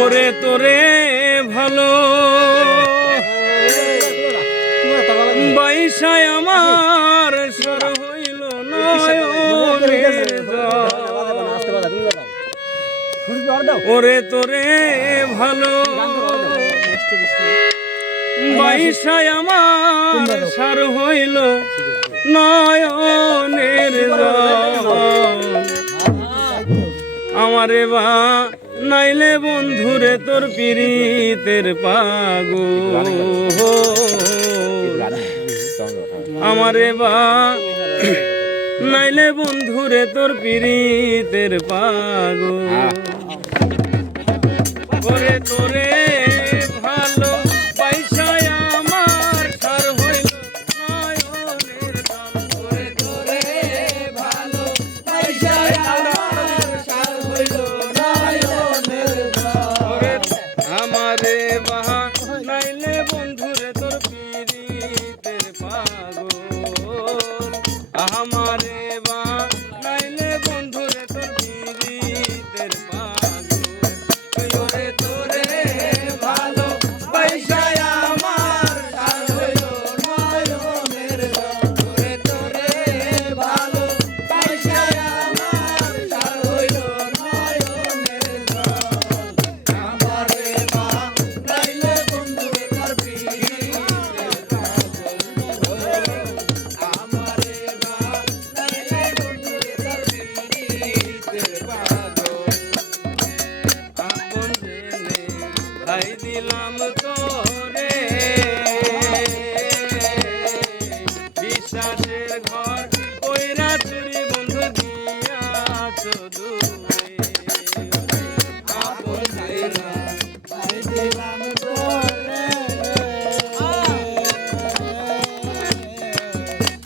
ওরে তোরে ভালো বাইশায় আমার সর হইল নয়নের জল। ওরে তোরে ভালো বাইশায় আমার সার হইল নয়নের জল। আমারে বা নাইলে বন্ধুরে তোর পিরিতের পাগল। আমারে বা নাইলে বন্ধুরে তোর পিরিতের পাগল। ওরে তোরে ভালো বাইশায় আমার সার হইল নয়নের জল। ওরে তোরে ভালো বাইশায় আমার সার হইল নয়নের জল। আমারে বাহা নাইলে বন্ধুরে তোর পিরিতের পাগল। আমারে বাহা নাইলে বন্ধুরে তোর পিরিতের পাগল। ওরে তোরে ভালো বাইশায় আমার সার হইল নয়নের জল। ওরে তোরে ভালো বাইশায় আমার সার হইল নয়নের জল। আমারে বা নাইলে বন্ধুরে তোর পিরিতের পাগল। আমারে বা নাইলে বন্ধুরে তোর পিরিতের পাগল। আপন জেনে খাই দিলাম তোরে বিশ্বাসের ঘর কইরা চুরি বন্ধু দিয়াছ দূরে। আপন জেনে খাই দিলাম তোরে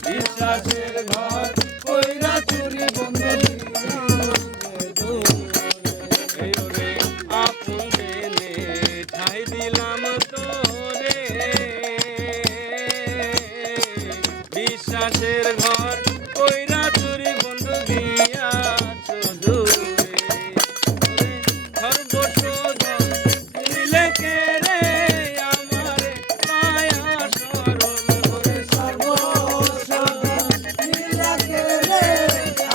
বিশ্বাসের ঘর কইরা চুরি বন্ধু দিয়াছ দূরে। আপন জেনে ঠাই দিলাম তোরে বিশ্বাসের ঘর কইরা চুরি বন্ধু দিয়াছ দূরে। সর্বশোধন দিলে কে রে আমারে মায়া সরল। ওরে সর্বশোধন দিলে কে রে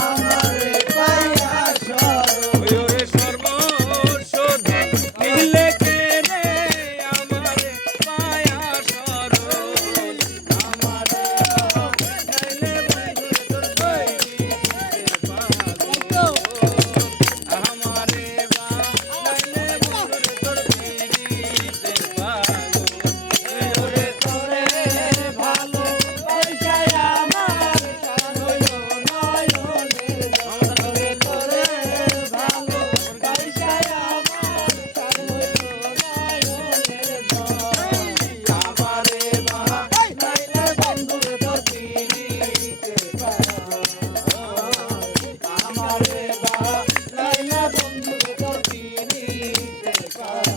আমারে মায়া সরল। ওরে সর্বশোধন দিলে কে রে আমারে মায়া সরল। আমারে নাইলে বন্ধুরে তোর পিরিতের পাগল। আমারে বা নাইলে বন্ধুরে তোর পিরিতের পাগল। ওরে তোরে ভালো বাইশায় আমার সার হইল নয়নের জল। ওরে তোরে ভালো বাইশায় আমার সার হইল নয়নের জল। আমারে বা নাইলে বন্ধুরে তোর পিরিতের পাগল। আমারে বা নাইলে বন্ধুরে তোর পিরিতের পাগল।